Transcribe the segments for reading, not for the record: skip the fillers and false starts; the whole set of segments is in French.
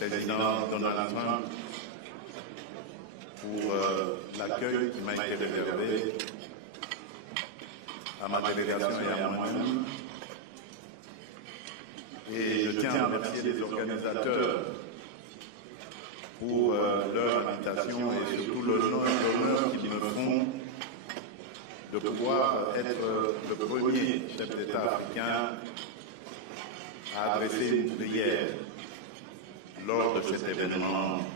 président Donald Trump pour l'accueil qui m'a été réservé à ma délégation et à moi-même. Et je tiens à remercier les organisateurs pour leur invitation et surtout l'honneur qu'ils me font de pouvoir être le premier chef d'État africain à adresser une prière lors de cet événement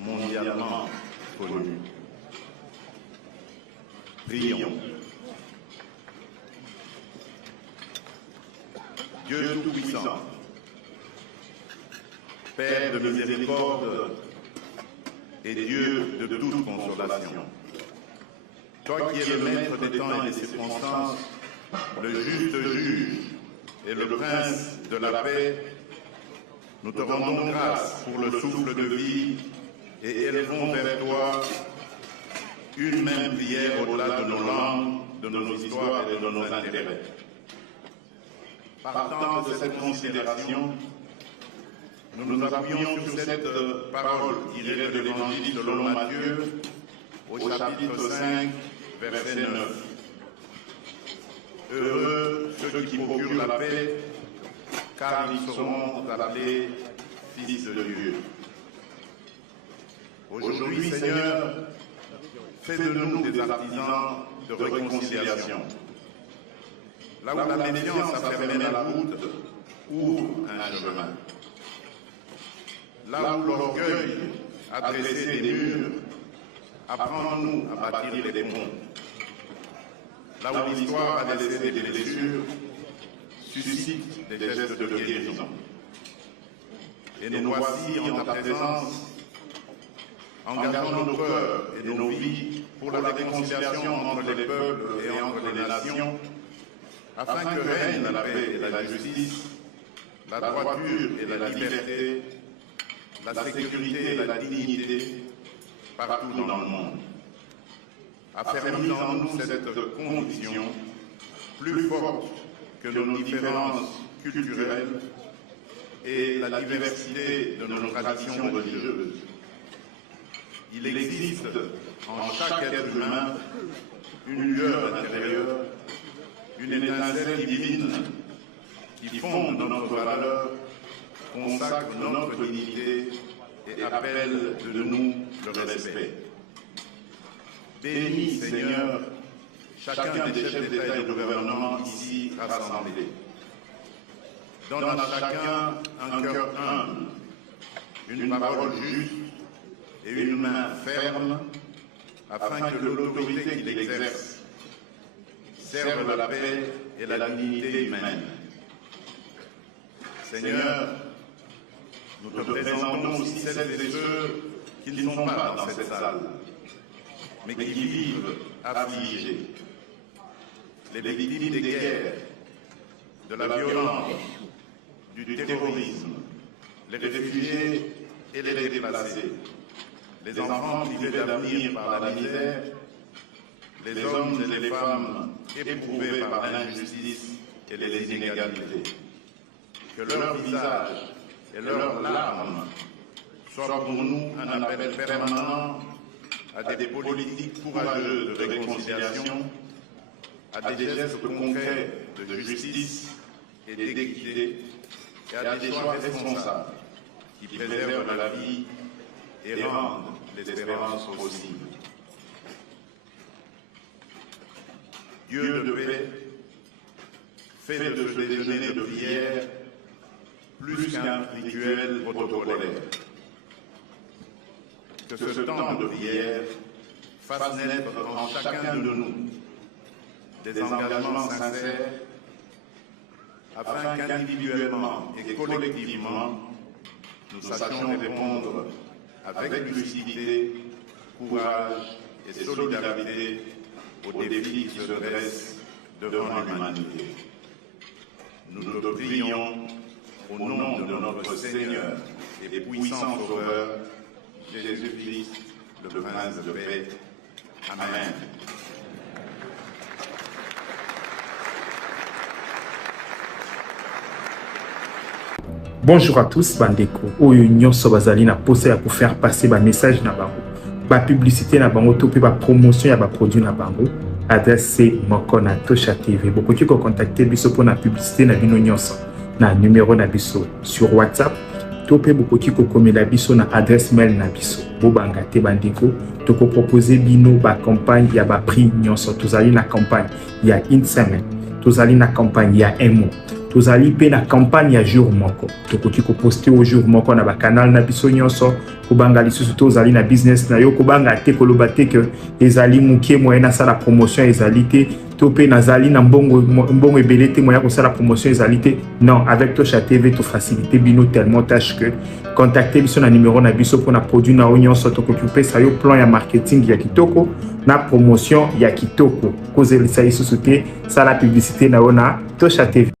mondialement connu. Prions. Dieu Tout-Puissant, Père de miséricorde et Dieu de toute consolation, toi qui es le maître des temps et des circonstances, le juste juge et le prince de la paix, nous te rendons grâce pour le souffle de vie et élevons vers toi une même prière au-delà de nos langues, de nos histoires et de nos intérêts. Partant de cette considération, nous nous appuyons sur cette parole tirée de l'Évangile selon Matthieu, au chapitre 5, verset 9. Heureux ceux qui procurent la paix, car ils seront appelés fils de Dieu. Aujourd'hui, Seigneur, fais de nous des artisans de réconciliation. Là où la méfiance a fermé la route, ouvre un chemin. Là où l'orgueil a dressé des murs, apprends-nous à bâtir des ponts. Là où l'histoire a laissé des blessures, suscite des gestes de guérison. Et nous voici en ta présence, engageant nos cœurs et nos vies pour la réconciliation entre les peuples et entre les nations, afin que règne la paix et la justice, la droiture et la liberté, la sécurité et la dignité partout dans le monde. Affermis en nous cette conviction plus forte que nos différences culturelles et la diversité de nos traditions religieuses. Il existe en chaque être humain une lueur intérieure, une étincelle divine qui fonde notre valeur, consacre notre dignité et appelle de nous le respect. Bénis, Seigneur, chacun des chefs d'État et de gouvernement ici rassemblés. Donne à chacun un cœur humble, une parole juste et une main ferme, afin que l'autorité qu'il exerce serve la paix et la dignité humaine. Seigneur, nous te présentons aussi celles et ceux qui ne sont pas dans cette salle, mais qui vivent affligés. Les victimes des guerres, de la violence, du terrorisme, les réfugiés et les déplacés, les enfants privés d'avenir par la misère, les hommes et les femmes éprouvés par l'injustice et les inégalités. Que leur visage et leurs larmes soient pour nous un appel permanent à des politiques courageuses de réconciliation, à des gestes concrets de justice et d'équité, et à des choix responsables qui préservent la vie et rendent l'espérance possible. Dieu de paix, fait de ce déjeuner de prière plus qu'un rituel protocolaire. Que ce temps de prière fasse naître en chacun de nous des engagements sincères, afin qu'individuellement et collectivement, nous sachions répondre avec lucidité, courage et solidarité aux défis qui se dressent devant l'humanité. Nous te prions au nom de notre Seigneur et puissant Sauveur, Jésus-Christ, le Prince de paix. Amen. Bonjour à tous, bandeko. Oyo nyonso bazali na posa ya pour faire passer ba message na bango. Ba publicité na bango to pe ba promotion ya ba produit na bango. Adresse c'est moko na Tosha TV. Bokoki ko contacter biso pour na publicité na bino nyonso. Na numéro na biso sur WhatsApp. To pe bokoki ko komela biso na adresse mail na biso. Bobanga te bandeko. To ko proposer bino ba campagne ya ba prix nyonso. Tozali na campagne ya une semaine. Tozali na campagne ya un mois. Tozali pe na campagne ya jour moko. Tokoki ko poster au jour moko na ba canal na biso nyonso. Kobanga lisusu tozali na business na yo kobanga te koloba te que ezali mukie moyen na sala promotion ezali te to pe nazali na mbongo ebele te moyen ko sala promotion ezali te. Non, avec Tosha TV to faciliter bino tellement tâche que contacter biso na numéro na biso pour na produit na nyonso tokoki pesa yo plan ya marketing ya kitoko na promotion ya kitoko. Kozelisa lisusu te sala publicité na ona Tosha TV.